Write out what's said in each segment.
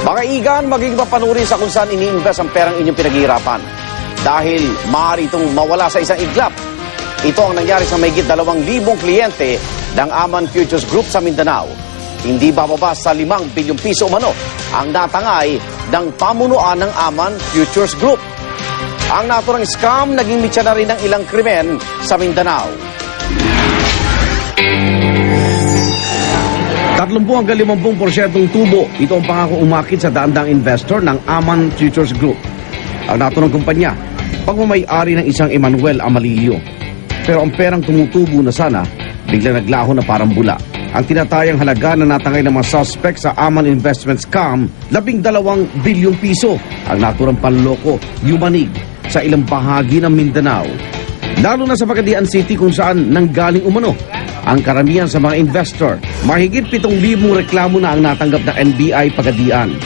Mga igan, maging mapanuri sa kung saan ini-invest ang perang inyong pinaghihirapan. Dahil maaari itong mawala sa isang iglap. Ito ang nangyari sa mahigit 2,000 kliyente ng Aman Futures Group sa Mindanao. Hindi bababa sa 5 bilyong piso umano ang natangay ng pamunuan ng Aman Futures Group. Ang naturang scam naging mitya na rin ng ilang krimen sa Mindanao. 30 hanggang 50% tubo. Ito ang pangako umakit sa daang-daang investor ng Aman Futures Group. Ang naturang kumpanya, pagmamayari ng isang Emmanuel Amalillo. Pero ang perang tumutubo na sana, bigla naglaho na parang bula. Ang tinatayang halaga na natangay ng mga suspect sa Aman Investment Scam, 12 bilyong piso. Ang naturang panloko, yumanig sa ilang bahagi ng Mindanao. Lalo na sa Pagadian City kung saan nanggaling umano ang karamihan sa mga investor. Mahigit 7,000 reklamo na ang natanggap ng NBI Pagadian.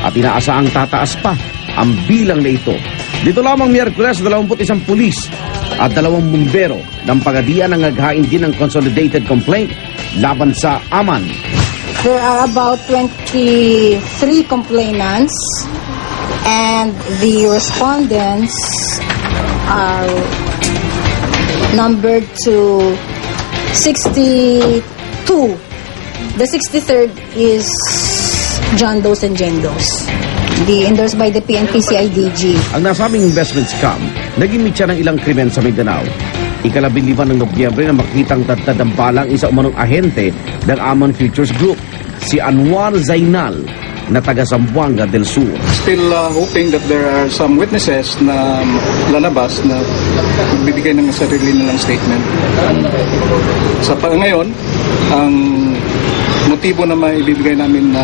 At inaasahang tataas pa ang bilang na ito. Dito lamang Miyerkules, 21 pulis at 2 bumbero ng Pagadian ang naghain din ng consolidated complaint laban sa Aman. There are about 23 complainants and the respondents are numbered to 62. The 63rd is John Does and Jane Does. Endorsed by the PNP-CIDG. Ang nasabing investment scam, naging mitya ng ilang krimen sa Mindanao. Ika-15 ng Nobyembre na makitang tatad ang balang isa umanong ahente ng Aman Futures Group, si Anwar Zainal, na taga Zamboanga del Sur. Still hoping that there are some witnesses na lalabas na magbibigay ng sarili nilang statement. Sa ngayon, ang motibo na maibibigay namin na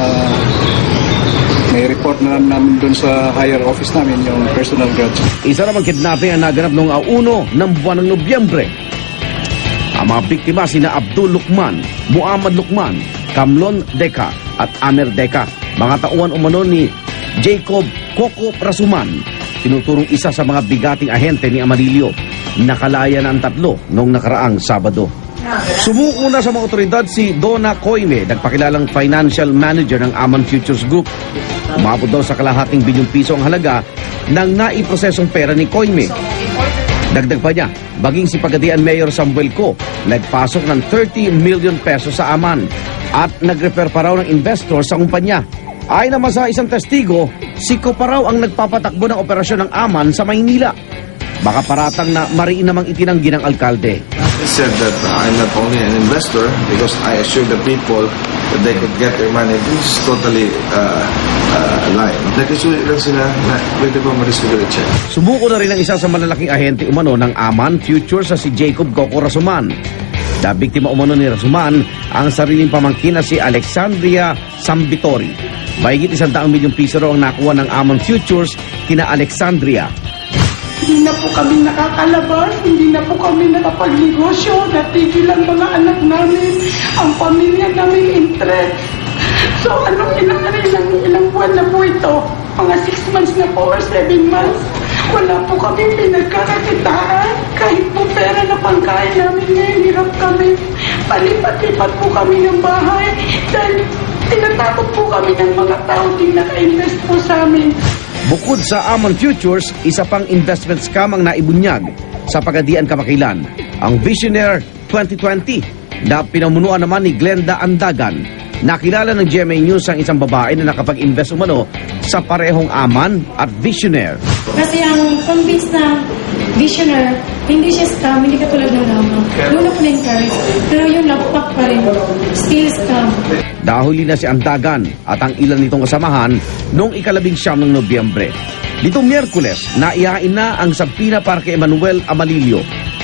may report na namin dun sa higher office namin, yung personal grudge. Isa namang kidnapping ang naganap noong 1 ng buwan ng Nobyembre. Ang mga biktima sina Abdul Lukman, Muhammad Lukman, Kamlon Deka at Amer Deka. Mga tauhan umano ni Jacob Coco Prasuman, tinuturong isa sa mga bigating ahente ni Amalillo. Nakalaya na ang 3 noong nakaraang Sabado. Sumuko na sa mga otoridad si Donna Coime, nagpakilalang financial manager ng Aman Futures Group. Umabot daw sa kalahating bilyong piso ang halaga ng naiprosesong pera ni Coime. Dagdag pa niya, baging si Pagadian Mayor Samuel Co, nagpasok ng 30 million pesos sa Aman at nag-refer pa raw ng investor sa kumpanya. Ayon naman sa isang testigo, si Co pa raw ang nagpapatakbo ng operasyon ng Aman sa Maynila. Baka paratang na mariin namang itinanggi ng alkalde. He said that I'm not only an investor because I assured the people that they could get their money. This is totally a lie. Nagkasulit lang sila na pwede ba ma-receive a check. Sumuko na rin ang isa sa malalaking ahente umano ng Aman Futures sa si Jacob Coco Rasuman. Nabiktima umano ni Rasuman ang sariling pamangkin na si Alexandria Sambitori. Mahigit 100 milyong piso raw ang nakuha ng Aman Futures kina Alexandria. Hindi na po kami nakakalabas, hindi na po kami nakapagnegosyo, natigil ang mga anak namin, ang pamilya namin interest. So ilang buwan na po ito, mga 6 months na po or 7 months, wala po kami pinagkakakitaan, kahit po pera na pangkain namin ngayon, hirap kami. Palipat-lipat po kami ng bahay dahil tinatakot po kami ng mga tao din naka-invest po sa amin. Bukod sa Aman Futures, isa pang investment scam ang naibunyag sa Pagadian Kamakilan, ang Visionaire 2020 na pinamunuan naman ni Glenda Andagan. Nakilala ng GMA News ang isang babae na nakapag-invest umano sa parehong Aman at Visionaire. Kasi ang convinced na Visionaire, hindi siya scam, hindi katulad ng Aman. Doon ako na-encourage, pero yung lapak pa rin, still scam. Dahuli na si Andagan at ang ilan nitong kasamahan noong 19 ng Nobyembre. Ditong Miyerkules, naihain na ang sabpina para kay Emmanuel Amalillo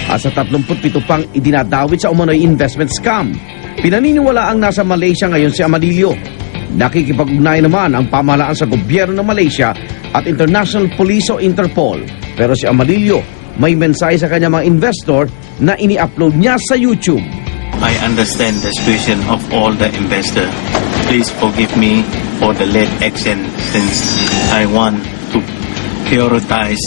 at sa 37 pang idinadawit sa umano'y investment scam. Pinaniniwala ang nasa Malaysia ngayon si Amalillo. Nakikipag-ugnay naman ang pamahalaan sa gobyerno ng Malaysia at International Police o Interpol. Pero si Amalillo may mensahe sa kanya mga investor na ini-upload niya sa YouTube. I understand the situation of all the investors. Please forgive me for the late action since I want to prioritize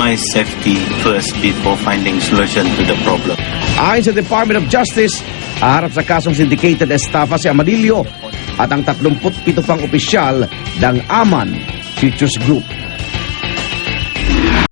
my safety first before finding solution to the problem. Ayon sa Department of Justice, harap sa kasong syndicated estafa si Amalillo at ang 37 pang opisyal ng Aman Futures Group.